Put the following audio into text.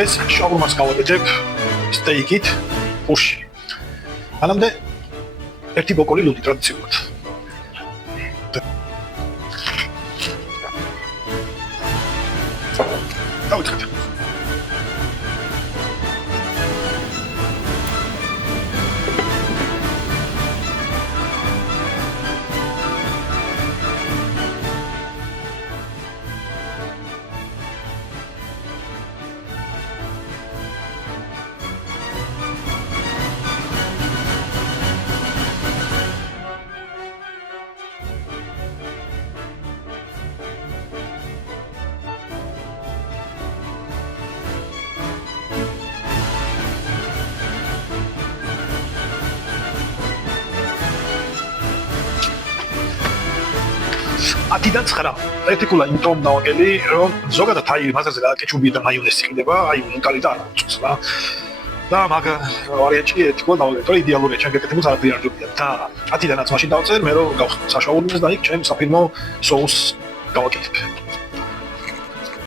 დღეს შაურმას გავაკეთებ სტეიკით პურში. მანამდე ერთი ბოკალი ლუდი ტრადიციულად. დავიწყეთ. Ათიდან 9 ეთიკულა იმიტომ დავაგელი რომ ზოგადად აი მასაზე რა კეჩუპი და მაიონეზი ხდება აი უნიკალი და არა უწუს რა და მაგ ვარიანტი ეთიკულა დავაგელი თორე იდეალურია ჩვენ გეკეთებულ არაფერი არ ჯობია და 10-დანაც მაშინ დავწერ მე რომ გავხსნა საშუალებას და იქ ჩვენ საფირმო соуს გავაკეთებ